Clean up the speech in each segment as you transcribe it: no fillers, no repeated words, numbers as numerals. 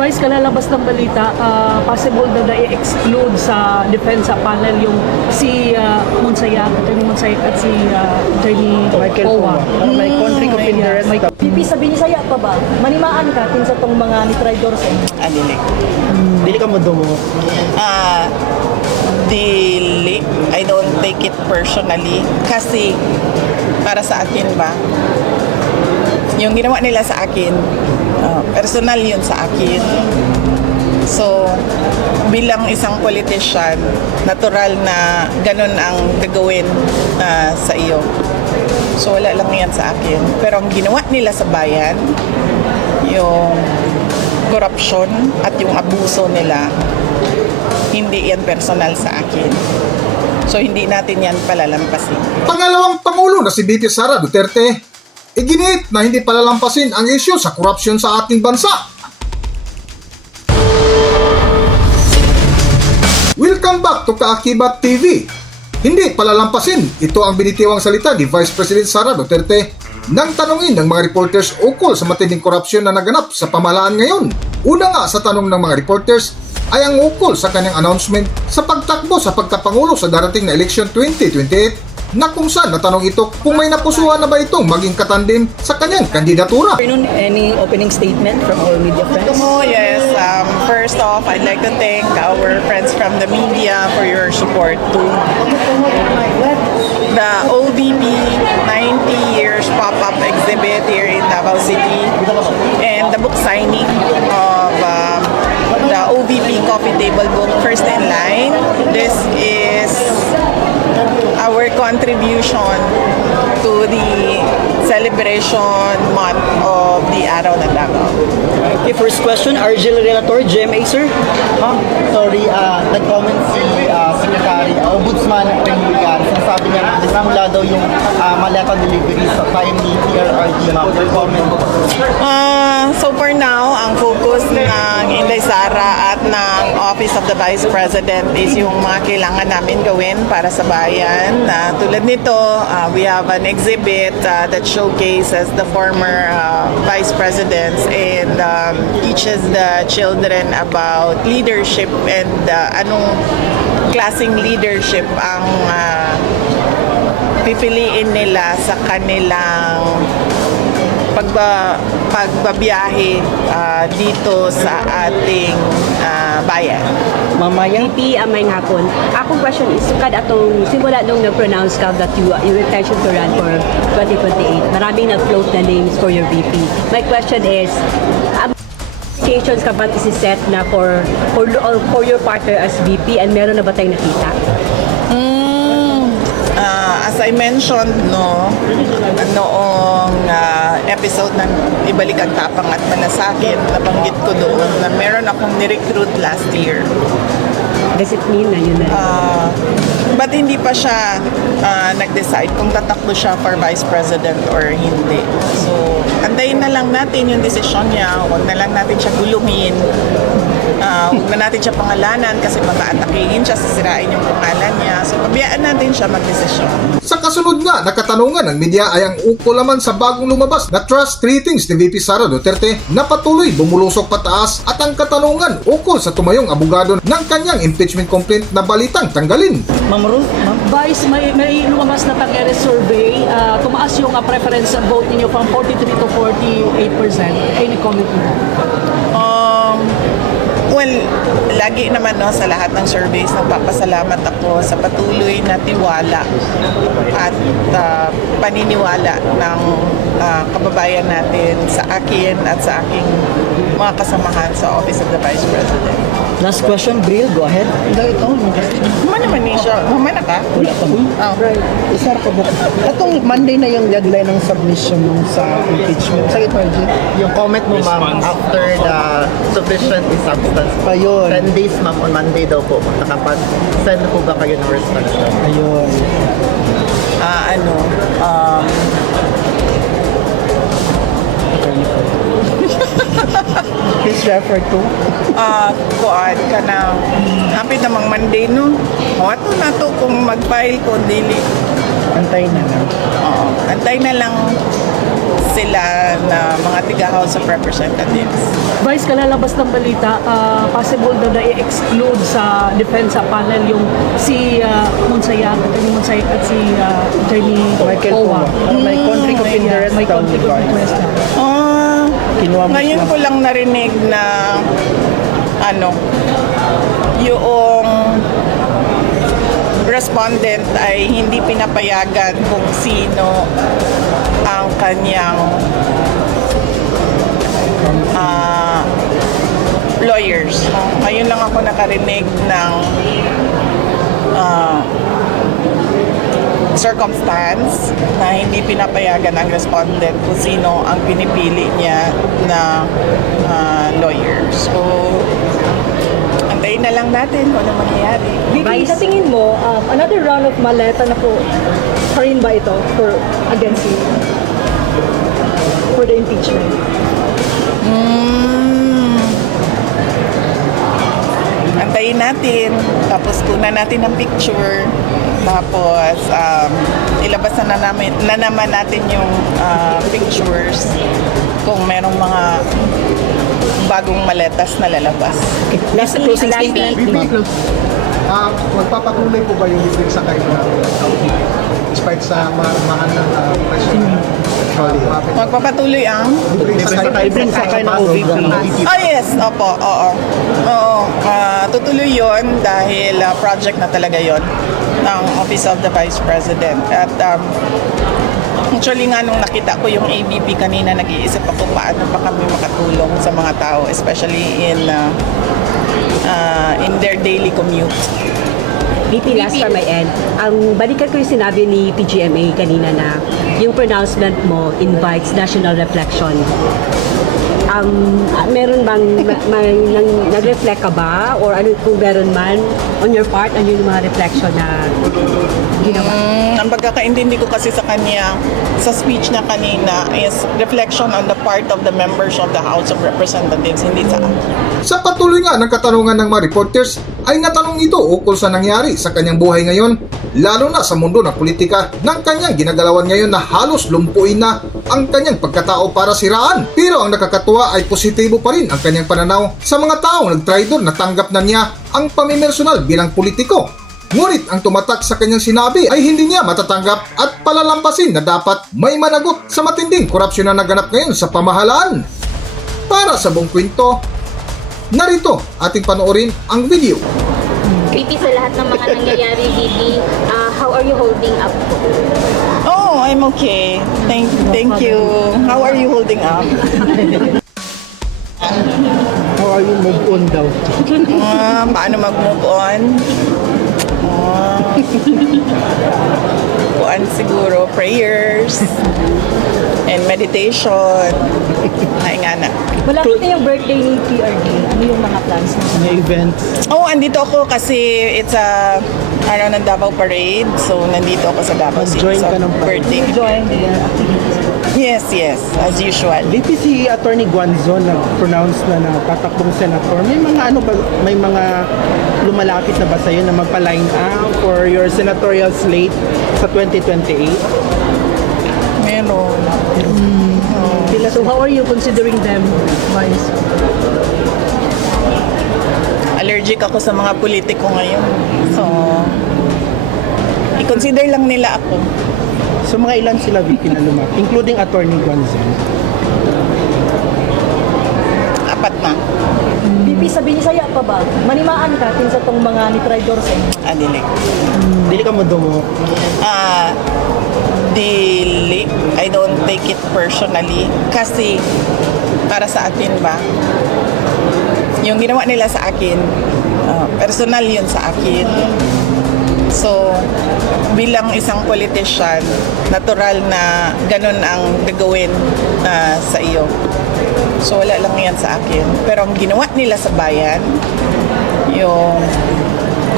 Vice, kalalabas ng balita, possible daw na i-exclude sa depensa panel yung si Attorney Monsayag at si Attorney Michael Powa. May conflict of interest. Pipi, sabi niya saya pa ba? Manimaan ka sa tong mga ni-tridor sa inyo. Dili. Dili ka mo dumo. Dili. I don't take it personally. Kasi, para sa akin ba, yung ginawa nila sa akin, personal yun sa akin. So, bilang isang politician, natural na ganun ang gagawin sa iyo. So, wala lang yan sa akin. Pero ang ginawa nila sa bayan, yung corruption at yung abuso nila, hindi yan personal sa akin. So, hindi natin yan palalampasin. Pangalawang Pangulo na si VP Sara Duterte, iginit na hindi palalampasin ang isyu sa korupsyon sa ating bansa. Welcome back to Kaakibat TV. Hindi palalampasin, ito ang binitiwang salita ni Vice President Sara Duterte nang tanungin ng mga reporters ukol sa matinding korupsyon na naganap sa pamahalaan ngayon. Una nga sa tanong ng mga reporters ay ang ukol sa kanyang announcement sa pagtakbo sa pagkapangulo sa darating na eleksyon 2028 na kung saan natanong ito kung may napusuhan na ba itong maging katandim sa kanyang kandidatura. Any opening statement from our media friends? Yes. First off, I'd like to thank our friends from the media for your support to the OVP 90 years pop-up exhibit here in Davao City and the book signing of the OVP Coffee Table book, First in Line. This is our contribution to the celebration month of the Araw ng Davao. Okay, first question, Argel Relator, GMA, sir. Sorry, nag-comment si Secretary Ombudsman Pengiligan. Sinasabi niya na nasamula daw yung maleta delivery sa timely TRRD. Your comment po. So for now, ang focus ng Inday Sara at ng Office of the Vice President is yung mga kailangan namin gawin para sa bayan. Tulad nito, we have an exhibit that showcases the former Vice Presidents and teaches the children about leadership and anong klaseng leadership ang pipiliin nila sa kanilang pagbabiyahe dito sa ating bayan. Mamaya. VP, may hapon. Akong question is, sukad atong simula nung nag-pronounce ka that your intention to run for 2028, maraming nag-float na names for your VP. My question is, applications ka ba isi-set na for your partner as VP and meron na ba tayong nakita? As I mentioned, noong episode ng Ibalik ang Tapang at Malasakit, nabanggit ko doon na meron akong ni-recruit last year. Does it mean na yun na? But hindi pa siya nag-decide kung tatakbo siya for Vice President or hindi. So, antayin na lang natin yung desisyon niya. Huwag na lang natin siya guluhin. Huwag na natin siya pangalanan kasi maka-atakihin siya, sisirain yung pangalan niya. So, pabiyaan natin siya mag-desisyon. Sa kasunod nga na katanungan ng media ay ang ukol naman sa bagong lumabas na trust ratings ni VP Sara Duterte na patuloy bumulusok pataas at ang katanungan ukol sa tumayong abogado ng kanyang impeachment complaint na balitang tanggalin. Ma'am Ruth, Vice, may lumabas na Tag-Eres survey. Tumaas yung preference vote ninyo from 43 to 48%. Any comment mo? Well, lagi naman sa lahat ng surveys nagpapasalamat ako sa patuloy na tiwala at paniniwala ng kababayan natin sa akin at sa aking mga kasamahan sa Office of the Vice President. last question, Bril, go ahead. Human naman siya. Human na ka? Wala pa. Right. Isa ko po. Itong Monday na yung deadline ng submission nung sa impeachment. Sa ito, yung comment mo, ma'am, after the sufficient substance. Ayun. 10 days, ma'am, on Monday daw po. Nakapag-send po ba kayo ng response? Ayun. Please refer to. Kuan ka na hapit namang Monday no. Ato na to kung mag-file ko dili. Antayin na lang. Antay na lang sila na mga tiga House of Representatives. Vice, kalalabas ng balita, possible daw na i-exclude sa depensa panel yung si Munsayag, Atty. Munsayag at si Atty. Michael Owa. Owa. May conflict of interest May daw, conflict of Vice. interest daw. Kinuha mo Ngayon siya. ko lang narinig na yung respondent ay hindi pinapayagan kung sino ang kanyang lawyers. Ngayon lang ako nakarinig ng circumstance na hindi pinapayagan ang respondent kung sino ang pinipili niya na lawyer. So, antayin na lang natin kung ano mangyayari. Vice, sa tingin mo, another round of maleta na po pa rin ba ito against you? For the impeachment? Antayin natin, tapos kunan natin ang picture, tapos ilabas na naman natin yung pictures kung merong mga bagong maletas na lalabas. Last closing statement. Magpapatuloy po ba yung libre sa kayo na despite sa mahal ng presyo? Magpapatuloy ang Libre sa kayo ng OVP. yes, opo, oo. Tutuloy yon dahil project na talaga yon ng Office of the Vice President. At actually nga nung nakita ko yung ABP kanina, nag-iisip ako paano pa kami makatulong sa mga tao, especially in their daily commute. VP, last from my end. Balikan ko yung sinabi ni PGMA kanina na yung pronouncement mo invites national reflection. Meron bang nag-reflect ka ba? Or ano kung meron man on your part, ano yung mga reflection na ginawa? Ang pagkakaintindi ko kasi sa kanya, sa speech na kanina, is reflection on the part of the members of the House of Representatives, hindi sa akin. Sa patuloy nga ng katanungan ng mga reporters ay natanong ito ukol sa nangyari sa kanyang buhay ngayon, lalo na sa mundo ng politika ng kanyang ginagalawan ngayon na halos lumpuin na ang kanyang pagkatao para siraan. Pero ang nakakatuwa ay positibo pa rin ang kanyang pananaw sa mga taong nagtraidor na tanggap na niya ang pamimersonal bilang politiko. Ngunit ang tumatak sa kanyang sinabi ay hindi niya matatanggap at palalampasin na dapat may managot sa matinding korupsyon na naganap ngayon sa pamahalaan. Para sa buong kwento, narito ating panoorin ang video. VP, sa lahat ng mga nangyayari, VP, how are you holding up? Oh, I'm okay. Thank you. How are you holding up? How are you move on daw? Paano mag-move on? Kuan siguro, prayers and meditation. Ay nga na. Malapit na yung birthday ni PRD. Ano yung mga plans mo? May events. Oh, andito ako kasi it's a araw ng Davao Parade. So, nandito ako sa Davao City. Join So, ka ng parade. birthday. Join the activities. Yes, as usual. VP, si Attorney Guanzon nag-pronounce na tatakbong senator. May mga may mga lumalapit na ba sa'yo na magpa-line up for your senatorial slate sa 2028? Meron. So how are you considering them, Vice? Allergic ako sa mga politiko ngayon. So, i-consider lang nila ako. So mga ilan sila VP na lumapit, including Attorney Guanzon? Apat na. VP, sabi ni saya pa ba? Manimaan ka sa tong mga ni-tridor sa inyo. Adilig. Dili ka mo dumo. Dili. I don't take it personally. Kasi, para sa akin ba, yung ginawa nila sa akin, personal yun sa akin. So, bilang isang politician, natural na ganun ang gagawin sa iyo. So, wala lang yan sa akin. Pero ang ginawa nila sa bayan, yung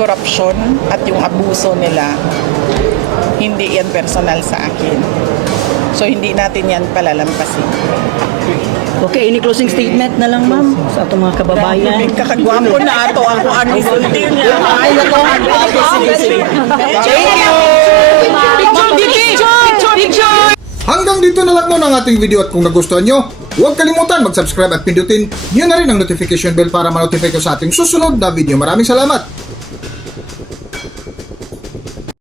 corruption at yung abuso nila, hindi yan personal sa akin. So, hindi natin yan palalampasin. Okay, any closing statement na lang, ma'am, sa atong mga kababayan? Kakagwapo na ato ako ang isulti niya. Ay, ako. Sige, sige. Picture! Picture! Picture! Hanggang dito na lang muna ang ating video at kung nagustuhan nyo, huwag kalimutan mag-subscribe at pindutin nyo na rin ang notification bell para ma-notify ko sa ating susunod na video. Maraming salamat!